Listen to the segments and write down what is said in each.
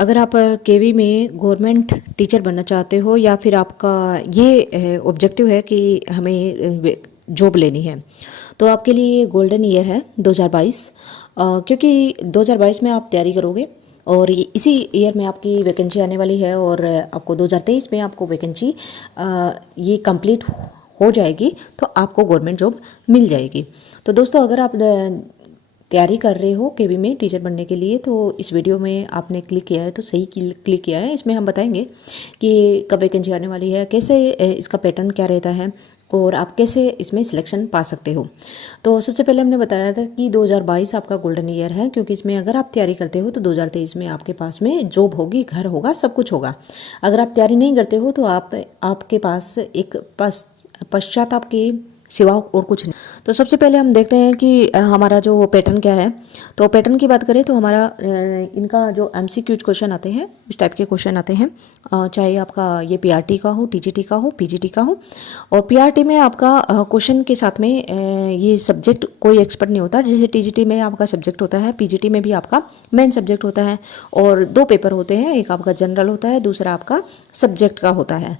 अगर आप केवी में गवर्नमेंट टीचर बनना चाहते हो या फिर आपका ये ऑब्जेक्टिव है कि हमें जॉब लेनी है, तो आपके लिए ये गोल्डन ईयर है 2022। क्योंकि 2022 में आप तैयारी करोगे और इसी ईयर में आपकी वैकेंसी आने वाली है और आपको 2023 में आपको वैकेंसी ये कंप्लीट हो जाएगी तो आपको गवर्नमेंट जॉब मिल जाएगी। तो दोस्तों, अगर आप तैयारी कर रहे हो केवी में टीचर बनने के लिए तो इस वीडियो में आपने क्लिक किया है तो सही क्लिक किया है। इसमें हम बताएंगे कि कब वैकेंसी आने वाली है, कैसे इसका पैटर्न क्या रहता है और आप कैसे इसमें सिलेक्शन पा सकते हो। तो सबसे पहले हमने बताया था कि 2022 आपका गोल्डन ईयर है, क्योंकि इसमें अगर आप तैयारी करते हो तो 2023 में आपके पास में जॉब होगी, घर होगा, सब कुछ होगा। अगर आप तैयारी नहीं करते हो तो आपके पास एक पश्चाताप के सिवा और कुछ नहीं। तो सबसे पहले हम देखते हैं कि हमारा जो पैटर्न क्या है। तो पैटर्न की बात करें तो हमारा इनका जो एमसीक्यूज क्वेश्चन आते हैं, इस टाइप के क्वेश्चन आते हैं, चाहे आपका ये पीआरटी का हो, टीजीटी का हो, पीजीटी का हो। और पीआरटी में आपका क्वेश्चन के साथ में ये सब्जेक्ट कोई एक्सपर्ट नहीं होता। जैसे टीजीटी में आपका सब्जेक्ट होता है, पीजीटी में भी आपका मेन सब्जेक्ट होता है और 2 पेपर होते हैं, एक आपका जनरल होता है, दूसरा आपका सब्जेक्ट का होता है।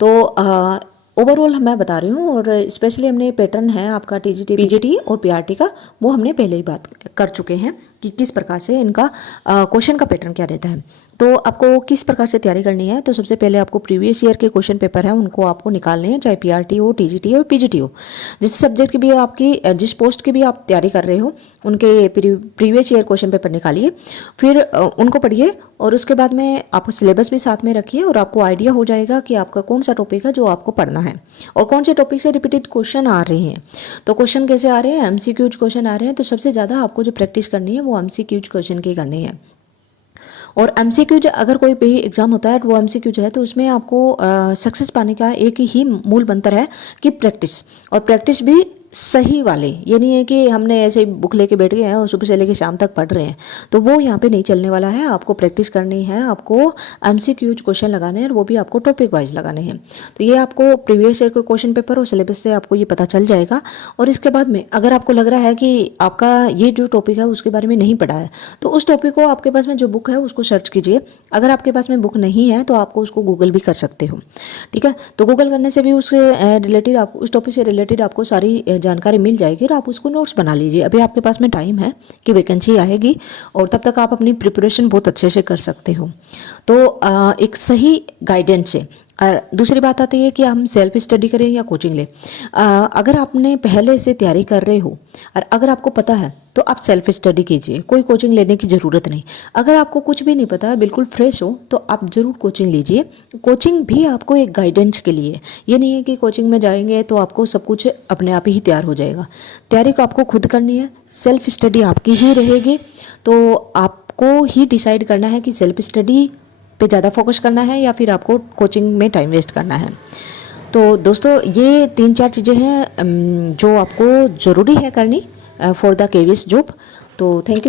तो ओवरऑल मैं बता रही हूँ और स्पेशली हमने पैटर्न है आपका टीजीटी, पीजीटी और पीआरटी का, वो हमने पहले ही बात कर चुके हैं कि किस प्रकार से इनका क्वेश्चन का पैटर्न क्या रहता है। तो आपको किस प्रकार से तैयारी करनी है, तो सबसे पहले आपको प्रीवियस ईयर के क्वेश्चन पेपर हैं उनको आपको निकालने हैं, चाहे पीआरटी हो, टीजीटी हो, पीजीटी हो। जिस सब्जेक्ट की भी आपकी, जिस पोस्ट की भी आप तैयारी कर रहे हो, उनके प्रीवियस ईयर क्वेश्चन पेपर निकालिए, फिर उनको पढ़िए और उसके बाद में आप सिलेबस भी साथ में रखिए और आपको आइडिया हो जाएगा कि आपका कौन सा टॉपिक है जो आपको पढ़ना है और कौन से टॉपिक से रिपीटेड क्वेश्चन आ रहे हैं। तो क्वेश्चन कैसे आ रहे हैं, एमसीक्यूज क्वेश्चन आ रहे हैं, तो सबसे ज़्यादा आपको जो प्रैक्टिस करनी है वो एमसीक्यूज क्वेश्चन की करनी है। और एमसीक्यूज अगर कोई भी एग्जाम होता है वो एमसीक्यूज है तो उसमें आपको सक्सेस पाने का एक ही मूल मंत्र है कि प्रैक्टिस, और प्रैक्टिस भी सही वाले। ये नहीं है कि हमने ऐसे बुक लेके बैठ गए हैं और सुबह से लेके शाम तक पढ़ रहे हैं, तो वो यहाँ पे नहीं चलने वाला है। आपको प्रैक्टिस करनी है, आपको एमसीक्यूज क्वेश्चन लगाने हैं और वो भी आपको टॉपिक वाइज लगाने हैं। तो ये आपको प्रीवियस ईयर के क्वेश्चन पेपर और सिलेबस से आपको ये पता चल जाएगा। और इसके बाद में अगर आपको लग रहा है कि आपका ये जो टॉपिक है उसके बारे में नहीं पढ़ा है, तो उस टॉपिक को आपके पास में जो बुक है उसको सर्च कीजिए। अगर आपके पास में बुक नहीं है तो आपको उसको गूगल भी कर सकते हो, ठीक है। तो गूगल करने से भी उससे रिलेटेड, आप उस टॉपिक से रिलेटेड आपको सारी जानकारी मिल जाएगी और आप उसको नोट्स बना लीजिए। अभी आपके पास में टाइम है कि वैकेंसी आएगी और तब तक आप अपनी प्रिपरेशन बहुत अच्छे से कर सकते हो। तो एक सही गाइडेंस से। और दूसरी बात आती है कि हम सेल्फ स्टडी करें या कोचिंग लें। अगर आपने पहले से तैयारी कर रहे हो और अगर आपको पता है तो आप सेल्फ स्टडी कीजिए, कोई कोचिंग लेने की ज़रूरत नहीं। अगर आपको कुछ भी नहीं पता है, बिल्कुल फ्रेश हो, तो आप ज़रूर कोचिंग लीजिए। कोचिंग भी आपको एक गाइडेंस के लिए, ये नहीं है कि कोचिंग में जाएंगे तो आपको सब कुछ अपने आप ही तैयार हो जाएगा। तैयारी को आपको खुद करनी है, सेल्फ स्टडी आपकी ही रहेगी। तो आपको ही डिसाइड करना है कि सेल्फ स्टडी पे ज़्यादा फोकस करना है या फिर आपको कोचिंग में टाइम वेस्ट करना है। तो दोस्तों, ये 3-4 चीज़ें हैं जो आपको ज़रूरी है करनी फॉर द केवीएस जॉब। तो थैंक यू।